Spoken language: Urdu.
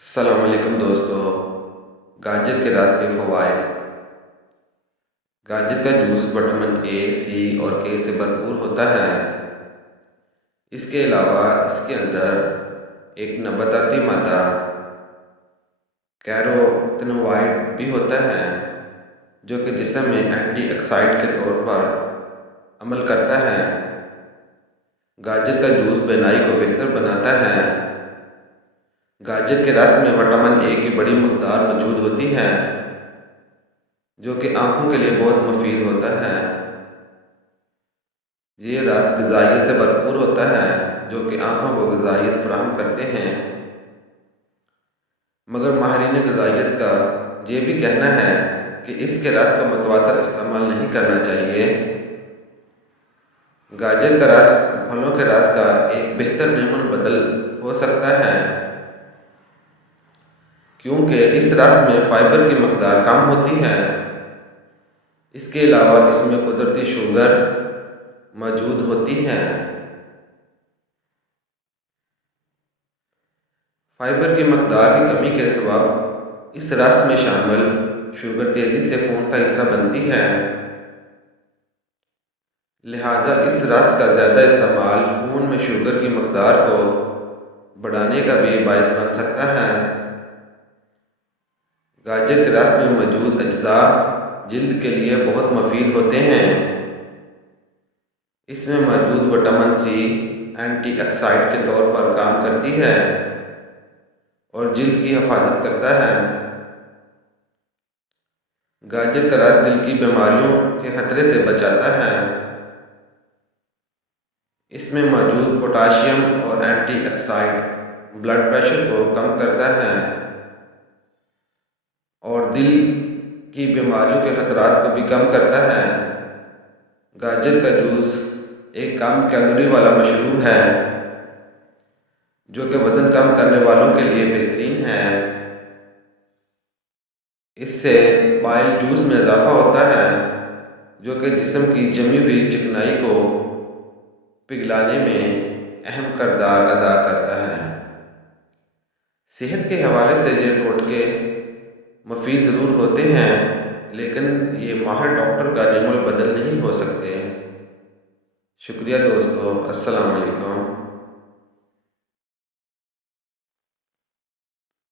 السلام علیکم دوستو، گاجر کے رس کے فوائد۔ گاجر کا جوس وٹامن اے، سی اور کے سے بھرپور ہوتا ہے۔ اس کے علاوہ اس کے اندر ایک نباتاتی مادہ کیروٹینوائڈ بھی ہوتا ہے جو کہ جسم میں اینٹی آکسیڈنٹ کے طور پر عمل کرتا ہے۔ گاجر کا جوس بینائی کو بہتر بناتا ہے۔ گاجر کے رس میں وٹامن اے کی بڑی مقدار موجود ہوتی ہے جو کہ آنکھوں کے لیے بہت مفید ہوتا ہے۔ یہ رس غذائیت سے بھرپور ہوتا ہے جو کہ آنکھوں کو غذائیت فراہم کرتے ہیں۔ مگر ماہرین غذائیت کا یہ بھی کہنا ہے کہ اس کے رس کا متواتر استعمال نہیں کرنا چاہیے۔ گاجر کا رس پھلوں کے رس کا ایک بہتر نعم البدل ہو سکتا ہے کیونکہ اس رس میں فائبر کی مقدار کم ہوتی ہے۔ اس کے علاوہ اس میں قدرتی شوگر موجود ہوتی ہے۔ فائبر کی مقدار کی کمی کے سبب اس رس میں شامل شوگر تیزی سے خون کا حصہ بنتی ہے، لہذا اس رس کا زیادہ استعمال خون میں شوگر کی مقدار کو بڑھانے کا بھی باعث بن سکتا ہے۔ گاجر کے رس میں موجود اجزاء جلد کے لیے بہت مفید ہوتے ہیں۔ اس میں موجود وٹامن سی اینٹی آکسیڈنٹ کے طور پر کام کرتی ہے اور جلد کی حفاظت کرتا ہے۔ گاجر کا رس دل کی بیماریوں کے خطرے سے بچاتا ہے۔ اس میں موجود پوٹاشیم اور اینٹی آکسیڈنٹ بلڈ پریشر کو کم کرتا ہے اور دل کی بیماریوں کے خطرات کو بھی کم کرتا ہے۔ گاجر کا جوس ایک کم کیلوری والا مشروب ہے جو کہ وزن کم کرنے والوں کے لیے بہترین ہے۔ اس سے بائل جوس میں اضافہ ہوتا ہے جو کہ جسم کی جمی ہوئی چکنائی کو پگھلانے میں اہم کردار ادا کرتا ہے۔ صحت کے حوالے سے یہ ٹوٹکے مفید ضرور ہوتے ہیں لیکن یہ ماہر ڈاکٹر کا نعم البدل نہیں ہو سکتے۔ شکریہ دوستو، السلام علیکم۔